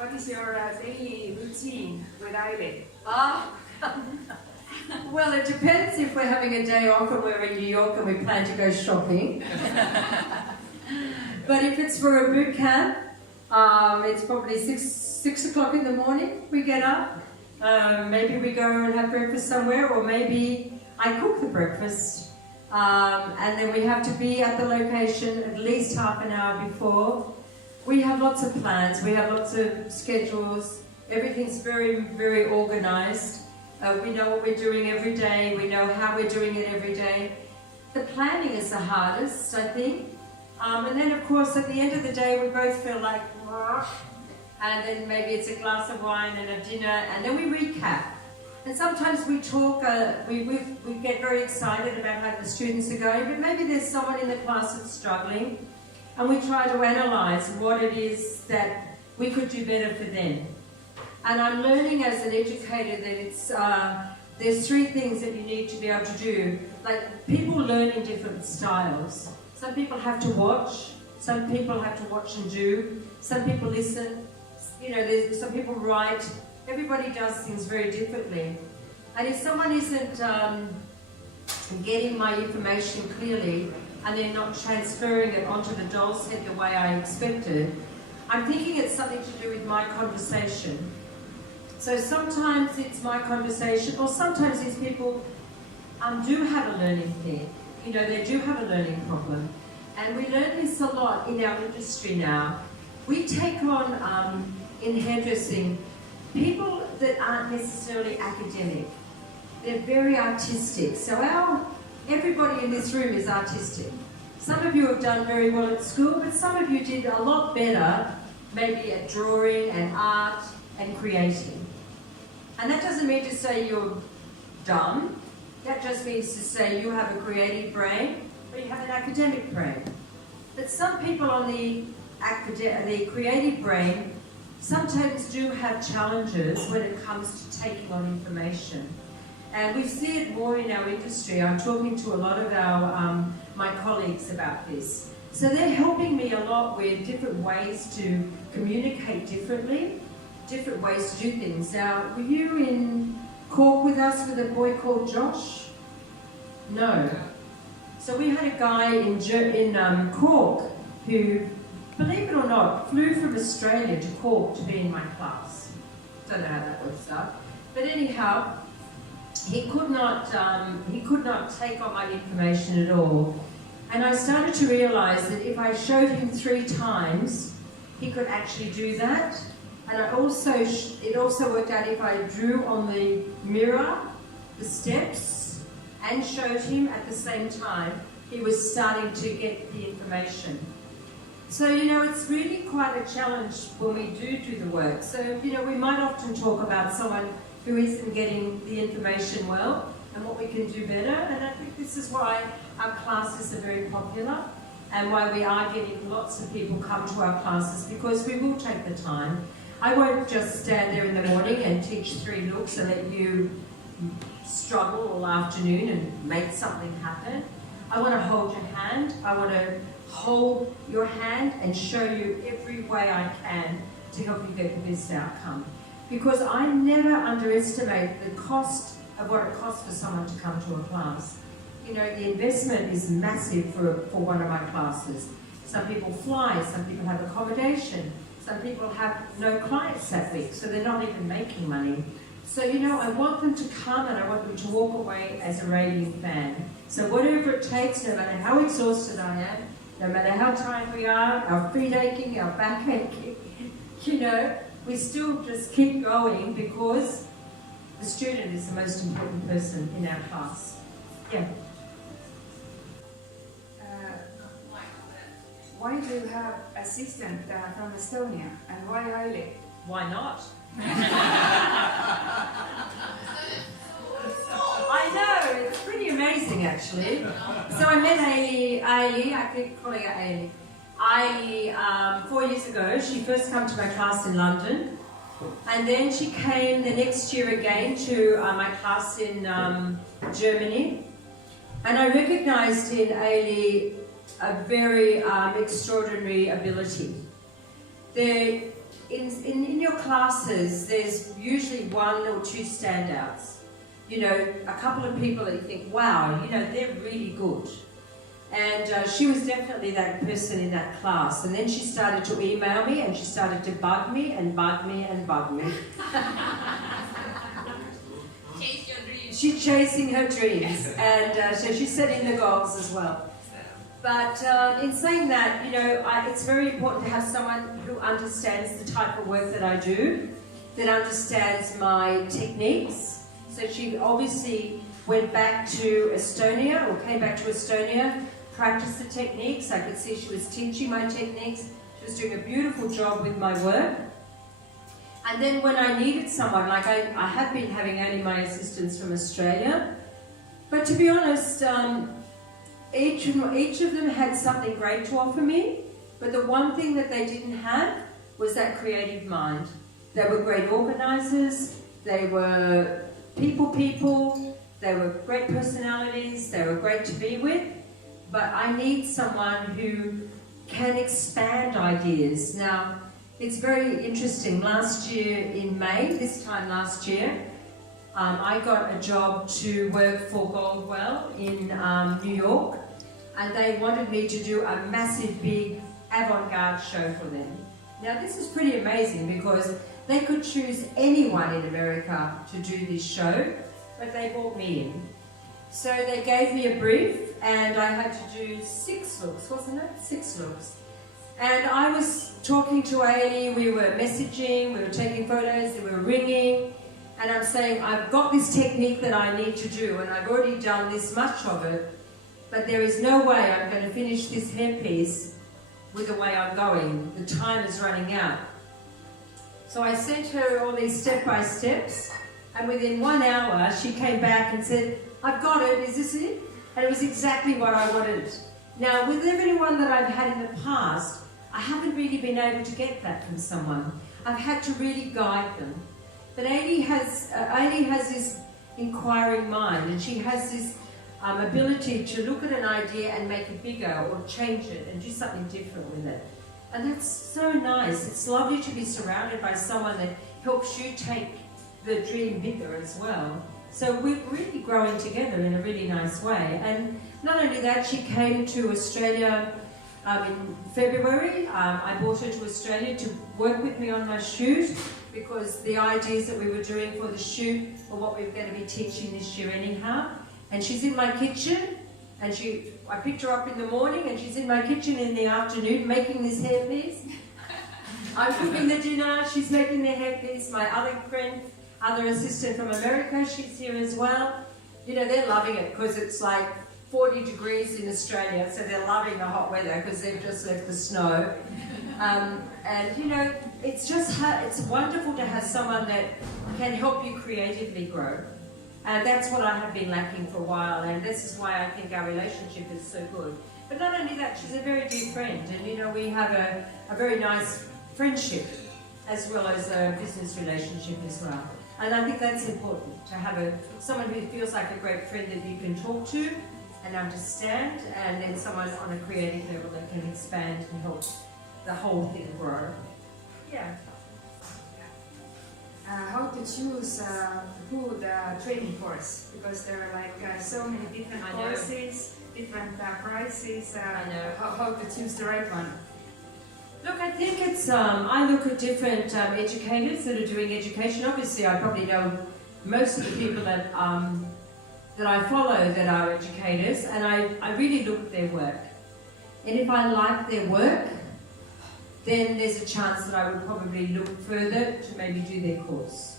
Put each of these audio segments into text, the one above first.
What is your daily routine with Aili? Well, it depends if we're having a day off and we're in New York and we plan to go shopping. But if it's for a boot camp, it's probably 6 o'clock in the morning we get up. Maybe we go and have breakfast somewhere, or maybe I cook the breakfast. And then we have to be at the location at least half an hour before. We have lots of plans, we have lots of schedules. Everything's very, very organized. We know what we're doing every day, we know how we're doing it every day. The planning is the hardest, I think. And then of course at the end of the day we both feel like, and then maybe it's a glass of wine and a dinner, and then we recap. And sometimes we talk, we get very excited about how the students are going, but maybe there's someone in the class that's struggling, and we try to analyse what it is that we could do better for them. And I'm learning as an educator that it's there's 3 things that you need to be able to do. Like, people learn in different styles. Some people have to watch, some people have to watch and do, some people listen, you know, some people write. Everybody does things very differently. And if someone isn't getting my information clearly and they're not transferring it onto the doll's head the way I expected, I'm thinking it's something to do with my conversation. So sometimes it's my conversation, or sometimes these people do have a learning thing. You know, they do have a learning problem. And we learn this a lot in our industry now. We take on, in hairdressing, people that aren't necessarily academic. They're very artistic. So everybody in this room is artistic. Some of you have done very well at school, but some of you did a lot better, maybe at drawing and art and creating. And that doesn't mean to say you're dumb. That just means to say you have a creative brain or you have an academic brain. But some people on the creative brain sometimes do have challenges when it comes to taking on information. And we see it more in our industry. I'm talking to a lot of our my colleagues about this. So they're helping me a lot with different ways to communicate differently, different ways to do things. Now, were you in Cork with us with a boy called Josh? No. So we had a guy in Cork who, believe it or not, flew from Australia to Cork to be in my class. Don't know how that works out. But anyhow, he could not take on my information at all. And I started to realise that if I showed him 3 times, he could actually do that. And it also worked out if I drew on the mirror the steps and showed him at the same time, he was starting to get the information. So, you know, it's really quite a challenge when we do the work. So, you know, we might often talk about someone who isn't getting the information well and what we can do better. And I think this is why our classes are very popular and why we are getting lots of people come to our classes, because we will take the time. I won't just stand there in the morning and teach 3 looks and let you struggle all afternoon and make something happen. I want to hold your hand. I want to hold your hand and show you every way I can to help you get the best outcome. Because I never underestimate the cost of what it costs for someone to come to a class. You know, the investment is massive for one of my classes. Some people fly, some people have accommodation, some people have no clients that week, so they're not even making money. So, you know, I want them to come and I want them to walk away as a raving fan. So whatever it takes, no matter how exhausted I am, no matter how tired we are, our feet aching, our back aching, you know, we still just keep going because the student is the most important person in our class. Yeah. Why do you have assistant from Estonia, and why Aili? Why not? I know, it's pretty amazing actually. So I met Aili, I keep calling her Aili. Aili, 4 years ago, she first came to my class in London, and then she came the next year again to my class in Germany. And I recognized in Aili a very extraordinary ability. in your classes, there's usually one or two standouts. You know, a couple of people that you think, wow, you know, they're really good. And she was definitely that person in that class. And then she started to email me, and she started to bug me and bug me and bug me. Chase your dreams. She's chasing her dreams, and so she's setting the goals as well. But in saying that, you know, it's very important to have someone who understands the type of work that I do, that understands my techniques. So she obviously went back to Estonia, or came back to Estonia, practiced the techniques. I could see she was teaching my techniques. She was doing a beautiful job with my work. And then when I needed someone, like I have been having only my assistants from Australia, but to be honest, each of them had something great to offer me, but the one thing that they didn't have was that creative mind. They were great organisers, they were people, they were great personalities, they were great to be with, but I need someone who can expand ideas. Now, it's very interesting. Last year in May, this time last year, I got a job to work for Goldwell in New York, and they wanted me to do a massive big avant-garde show for them. Now this is pretty amazing because they could choose anyone in America to do this show, but they brought me in. So they gave me a brief, and I had to do 6 looks, wasn't it? 6 looks. And I was talking to Ailey, we were messaging, we were taking photos, we were ringing, and I'm saying, I've got this technique that I need to do, and I've already done this much of it, but there is no way I'm going to finish this hairpiece with the way I'm going. The time is running out. So I sent her all these step-by-steps, and within 1 hour she came back and said, I've got it, is this it? And it was exactly what I wanted. Now, with everyone that I've had in the past, I haven't really been able to get that from someone. I've had to really guide them. But Ailey has this inquiring mind, and she has this ability to look at an idea and make it bigger, or change it and do something different with it. And that's so nice. It's lovely to be surrounded by someone that helps you take the dream bigger as well. So we're really growing together in a really nice way. And not only that, she came to Australia in February. I brought her to Australia to work with me on my shoot, because the ideas that we were doing for the shoot were what we were going to be teaching this year anyhow. And she's in my kitchen, and I picked her up in the morning, and she's in my kitchen in the afternoon making this hairpiece. I'm cooking the dinner, she's making the hairpiece. My other assistant from America, she's here as well. You know, they're loving it because it's like 40 degrees in Australia, so they're loving the hot weather because they've just left the snow. And you know, it's wonderful to have someone that can help you creatively grow. And that's what I have been lacking for a while, and this is why I think our relationship is so good. But not only that, she's a very dear friend, and you know, we have a very nice friendship as well as a business relationship as well. And I think that's important, to have someone who feels like a great friend that you can talk to and understand, and then someone on a creative level that can expand and help the whole thing grow. Yeah. How to choose good training course, because there are like so many different courses, different prices. How to choose the right one? Look, I think it's, I look at different educators that are doing education. Obviously, I probably know most of the people that I follow that are educators, and I really look at their work. And if I like their work, then there's a chance that I would probably look further to maybe do their course.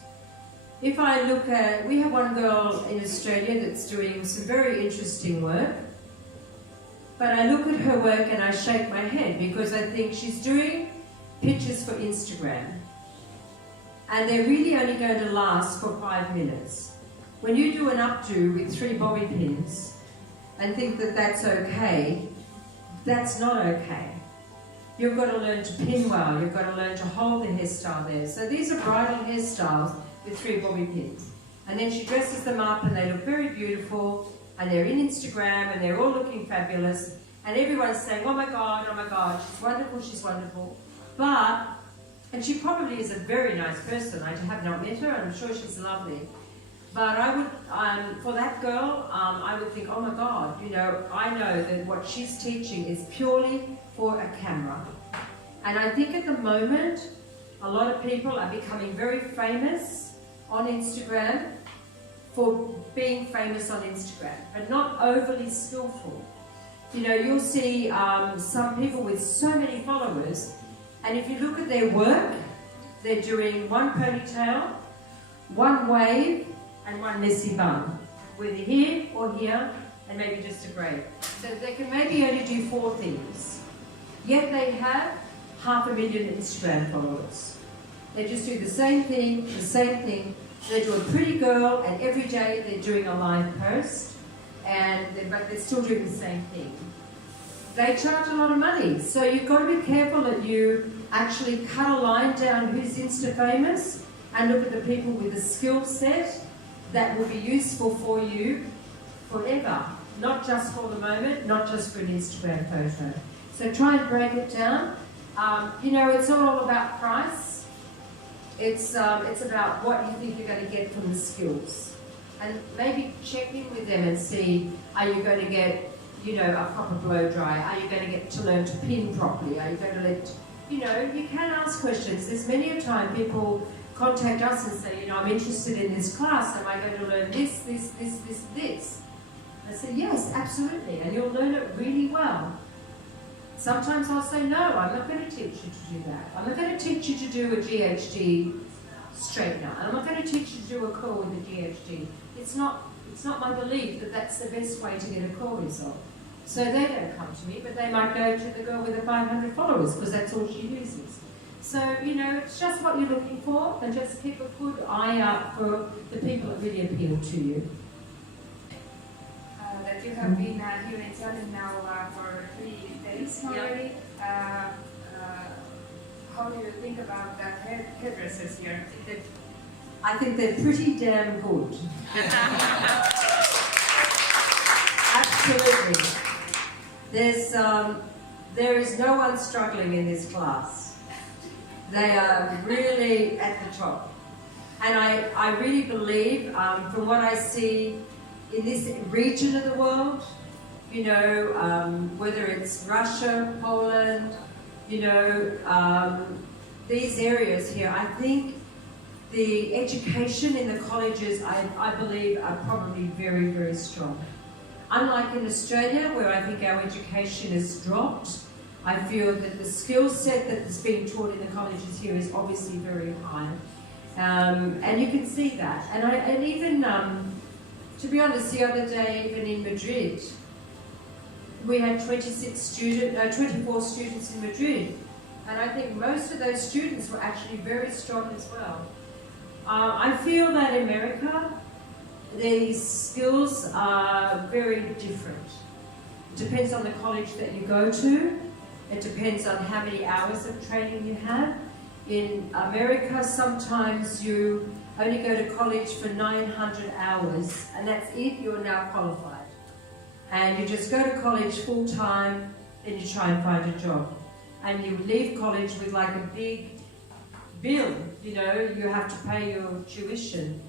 If I look at, we have one girl in Australia that's doing some very interesting work, but I look at her work and I shake my head, because I think she's doing pictures for Instagram, and they're really only going to last for 5 minutes. When you do an updo with 3 bobby pins and think that that's okay, that's not okay. You've got to learn to pin well, you've got to learn to hold the hairstyle there. So these are bridal hairstyles with 3 bobby pins. And then she dresses them up and they look very beautiful, and they're in Instagram and they're all looking fabulous. And everyone's saying, oh my God, she's wonderful, she's wonderful. But And she probably is a very nice person. I have not met her, and I'm sure she's lovely. But I would, for that girl, I would think, oh my God, you know, I know that what she's teaching is purely for a camera. And I think at the moment, a lot of people are becoming very famous on Instagram for being famous on Instagram, but not overly skillful. You know, you'll see some people with so many followers, and if you look at their work, they're doing one ponytail, one wave, and one messy bun, whether here or here, and maybe just a braid. So they can maybe only do 4 things, yet they have 500,000 Instagram followers. They just do the same thing, They do a pretty girl, and every day they're doing a live post, but they're still doing the same thing. They charge a lot of money, so you've got to be careful that you actually cut a line down who's Insta famous and look at the people with a skill set that will be useful for you forever, not just for the moment, not just for an Instagram photo. So try and break it down. You know, it's not all about price. It's about what you think you're going to get from the skills. And maybe check in with them and see, are you going to get, you know, a proper blow dry? Are you going to get to learn to pin properly? Are you going to let, you know, you can ask questions. There's many a time people contact us and say, you know, I'm interested in this class. Am I going to learn this? I say, yes, absolutely. And you'll learn it really well. Sometimes I'll say, no, I'm not going to teach you to do that. I'm not going to teach you to do a GHD straightener. I'm not going to teach you to do a curl with a GHD. It's not my belief that that's the best way to get a curl result. So they don't come to me, but they might go to the girl with the 500 followers because that's all she uses. So, you know, it's just what you're looking for, and just keep a good eye out for the people that really appeal to you. That you have been here in Tallinn now for 3 days already. Yep. How do you think about the hairdressers here? I think they're pretty damn good. Absolutely. There is no one struggling in this class. They are really at the top. And I really believe, from what I see in this region of the world, you know, whether it's Russia, Poland, you know, these areas here, I think the education in the colleges, I believe, are probably very, very strong. Unlike in Australia, where I think our education has dropped, I feel that the skill set that is being taught in the colleges here is obviously very high. And you can see that. And even, to be honest, the other day, even in Madrid, we had 24 students in Madrid. And I think most of those students were actually very strong as well. I feel that in America, these skills are very different. It depends on the college that you go to. It depends on how many hours of training you have. In America, sometimes you only go to college for 900 hours, and that's it, you're now qualified. And you just go to college full time, then you try and find a job. And you leave college with like a big bill, you know, you have to pay your tuition.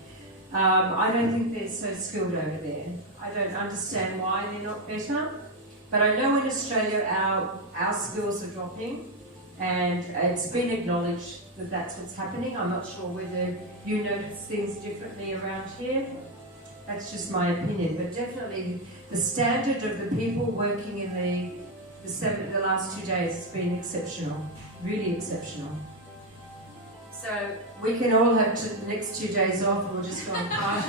I don't think they're so skilled over there. I don't understand why they're not better. But I know in Australia our skills are dropping, and it's been acknowledged that that's what's happening. I'm not sure whether you notice things differently around here. That's just my opinion. But definitely the standard of the people working in the last 2 days has been exceptional, really exceptional. So we can all have the next 2 days off, and we'll just go and party.